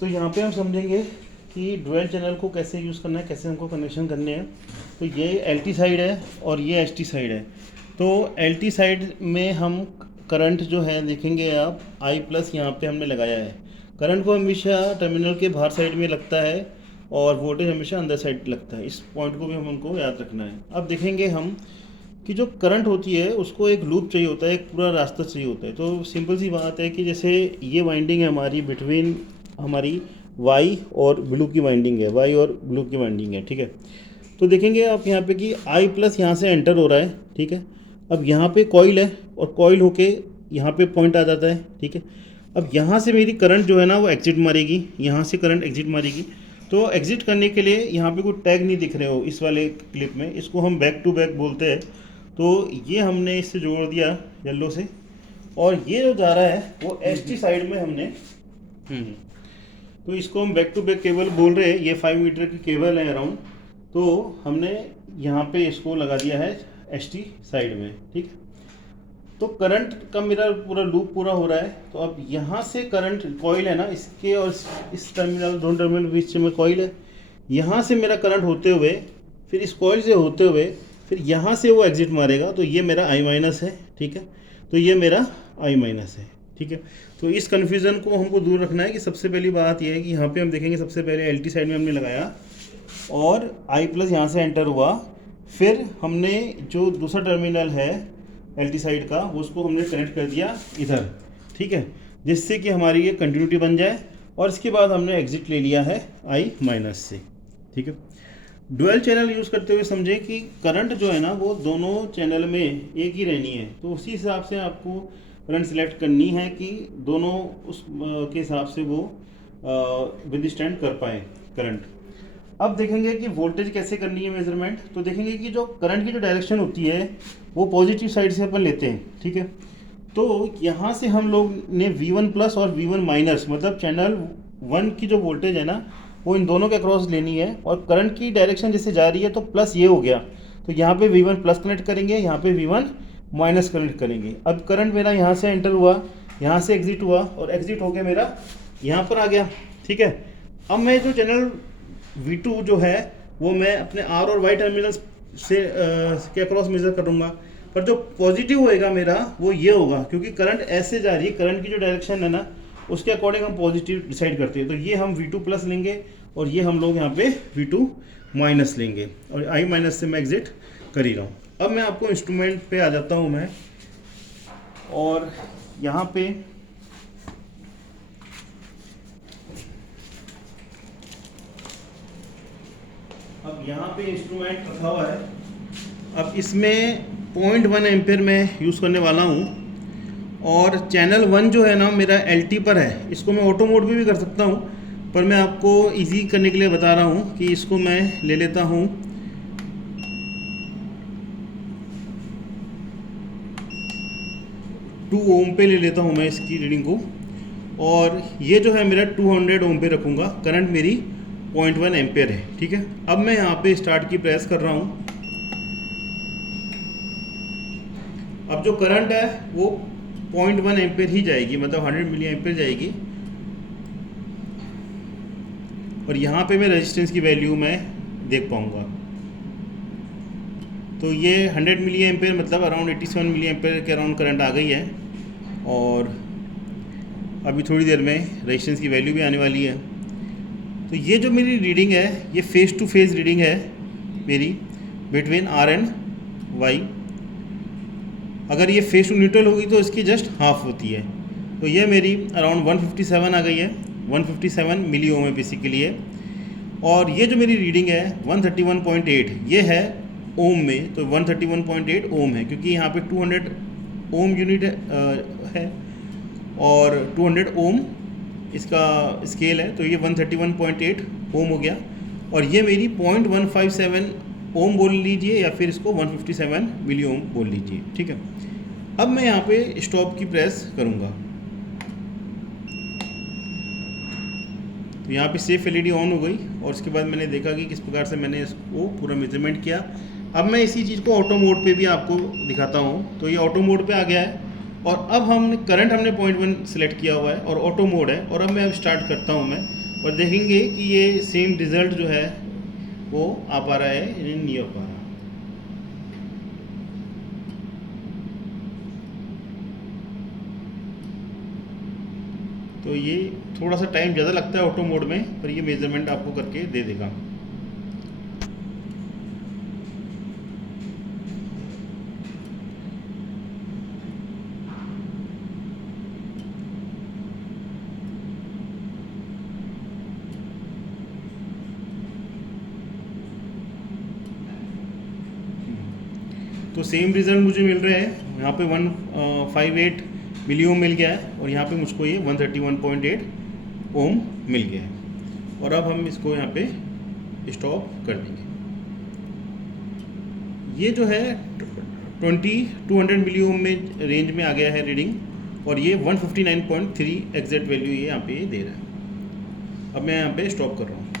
तो यहाँ पे हम समझेंगे कि डुअल चैनल को कैसे यूज़ करना है, कैसे हमको कनेक्शन करने हैं। तो ये एल टी साइड है और ये एच टी साइड है। तो एल टी साइड में हम करंट जो है देखेंगे आप आई प्लस यहाँ पे हमने लगाया है। करंट को हमेशा टर्मिनल के बाहर साइड में लगता है और वोल्टेज हमेशा अंदर साइड लगता है। इस पॉइंट को भी हम उनको याद रखना है। अब देखेंगे हम कि जो करंट होती है उसको एक लूप चाहिए होता है, एक पूरा रास्ता चाहिए होता है। तो सिंपल सी बात है कि जैसे ये वाइंडिंग है हमारी बिटवीन हमारी वाई और ब्लू की वाइंडिंग है, वाई और ब्लू की वाइंडिंग है, ठीक है। तो देखेंगे आप यहाँ पे कि आई प्लस यहाँ से एंटर हो रहा है, ठीक है। अब यहाँ पे कॉइल है और कॉइल होके यहाँ पे पॉइंट आ जाता है, ठीक है। अब यहाँ से मेरी करंट जो है ना वो एग्जिट मारेगी, यहाँ से करंट एग्जिट मारेगी। तो एग्जिट करने के लिए यहाँ पे कोई टैग नहीं दिख रहे हो इस वाले क्लिप में, इसको हम बैक टू बैक बोलते हैं। तो ये हमने इससे जोड़ दिया येलो से, और ये जो जा रहा है वो एच टी साइड में हमने तो इसको हम बैक टू बैक केबल बोल रहे हैं। ये 5 मीटर की केबल है अराउंड। तो हमने यहाँ पे इसको लगा दिया है एच टी साइड में, ठीक है। तो करंट का मेरा पूरा लूप पूरा हो रहा है। तो अब यहाँ से करंट कॉइल है ना, इसके और इस टर्मिनल, दोनों टर्मिनल बीच में कॉइल है। यहाँ से मेरा करंट होते हुए फिर इस कॉइल से होते हुए फिर यहाँ से वो एग्जिट मारेगा। तो ये मेरा आई माइनस है, ठीक है। तो ये मेरा आई माइनस है, ठीक है। तो इस कन्फ्यूज़न को हमको दूर रखना है कि सबसे पहली बात यह है कि यहाँ पे हम देखेंगे सबसे पहले एल टी साइड में हमने लगाया और आई प्लस यहाँ से एंटर हुआ। फिर हमने जो दूसरा टर्मिनल है एल टी साइड का उसको हमने कनेक्ट कर दिया इधर, ठीक है, जिससे कि हमारी ये कंटिन्यूटी बन जाए। और इसके बाद हमने एग्जिट ले लिया है आई माइनस से, ठीक है। डुअल चैनल यूज़ करते हुए समझें कि करंट जो है ना वो दोनों चैनल में एक ही रहनी है। तो उसी हिसाब से आपको करंट सेलेक्ट करनी है कि दोनों उस के हिसाब से वो विदस्टैंड कर पाए करंट। अब देखेंगे कि वोल्टेज कैसे करनी है मेजरमेंट। तो देखेंगे कि जो करंट की जो डायरेक्शन होती है वो पॉजिटिव साइड से अपन लेते हैं, ठीक है। तो यहाँ से हम लोग ने V1 प्लस और V1 माइनस मतलब चैनल 1 की जो वोल्टेज है ना वो इन दोनों के अक्रॉस लेनी है। और करंट की डायरेक्शन जैसे जा रही है तो प्लस ये हो गया, तो यहाँ पे V1 प्लस कनेक्ट करेंगे, यहाँ पे V1 माइनस कनेक्ट करेंगे। अब करंट मेरा यहाँ से एंटर हुआ, यहाँ से एग्जिट हुआ और एग्जिट होके मेरा यहाँ पर आ गया, ठीक है। अब मैं जो चैनल V2 जो है वो मैं अपने R और Y टर्मिनल से के अक्रॉस मेजर करूँगा। पर जो पॉजिटिव होएगा मेरा वो ये होगा, क्योंकि करंट ऐसे जा रही है, करंट की जो डायरेक्शन है ना उसके अकॉर्डिंग हम पॉजिटिव डिसाइड करते हैं। तो ये हम V2 प्लस लेंगे और ये हम लोग यहाँ पे V2 माइनस लेंगे और आई माइनस से मैं एग्जिट कर ही रहा हूँ। अब मैं आपको इंस्ट्रूमेंट पे आ जाता हूँ मैं, और यहाँ पे अब यहाँ पे इंस्ट्रूमेंट रखा हुआ है। अब इसमें 0.1 एम्पेयर मैं यूज़ करने वाला हूँ और चैनल 1 जो है ना मेरा LT पर है। इसको मैं ऑटो मोड में भी कर सकता हूँ, पर मैं आपको इजी करने के लिए बता रहा हूँ कि इसको मैं ले लेता हूँ 2 ओम पे ले लेता हूँ मैं इसकी रीडिंग को। और ये जो है मेरा 200 ओम पे रखूँगा। करंट मेरी 0.1 एम्पेयर है, ठीक है। अब मैं यहाँ पे स्टार्ट की प्रेस कर रहा हूँ। अब जो करंट है वो 0.1 एम्पेयर ही जाएगी, मतलब 100 मिली एम्पेयर जाएगी। और यहाँ पे मैं रेजिस्टेंस की वैल्यू मैं देख पाऊँगा। तो ये 100 मिली एम्पेयर मतलब अराउंड 87 मिली एम्पेयर के अराउंड करंट आ गई है। और अभी थोड़ी देर में रेजिस्टेंस की वैल्यू भी आने वाली है। तो ये जो मेरी रीडिंग है ये फेस टू फेस रीडिंग है मेरी बिटवीन R एंड Y। अगर ये फेस टू न्यूट्रल होगी तो इसकी जस्ट हाफ होती है। तो ये मेरी अराउंड 157 आ गई है, 157 मिली ओम है बेसिकली है। और ये जो मेरी रीडिंग है 131.8 ये है ओम में। तो 131.8 ओम है क्योंकि यहाँ पे 200 ओम यूनिट है और 200 ओम इसका स्केल है। तो ये 131.8 ओम हो गया। और ये मेरी 0.157 ओम बोल लीजिए या फिर इसको 157 मिली ओम बोल लीजिए, ठीक है। अब मैं यहाँ पे स्टॉप की प्रेस करूँगा। तो यहाँ पे सेफ एलईडी ऑन हो गई और उसके बाद मैंने देखा कि किस प्रकार से मैंने इसको पूरा मेजरमेंट किया। अब मैं इसी चीज़ को ऑटो मोड पे भी आपको दिखाता हूँ। तो ये ऑटो मोड पे आ गया है और अब हमने 0.1 सेलेक्ट किया हुआ है और ऑटो मोड है। और अब मैं स्टार्ट करता हूँ मैं और देखेंगे कि ये सेम रिज़ल्ट जो है वो आ पा रहा है या नहीं आ पा रहा। तो ये थोड़ा सा टाइम ज़्यादा लगता है ऑटो मोड में, पर ये मेजरमेंट आपको करके दे देगा। तो सेम रिज़ल्ट मुझे मिल रहे हैं, यहाँ पे 158 मिली ओम मिल गया है और यहाँ पे मुझको ये 131.8 ओम मिल गया है। और अब हम इसको यहाँ पे स्टॉप कर देंगे। ये जो है 200 मिली ओम में रेंज में आ गया है रीडिंग, और ये 159.3 एग्जैक्ट वैल्यू ये यहाँ पे दे रहा है। अब मैं यहाँ पे स्टॉप कर रहा हूँ।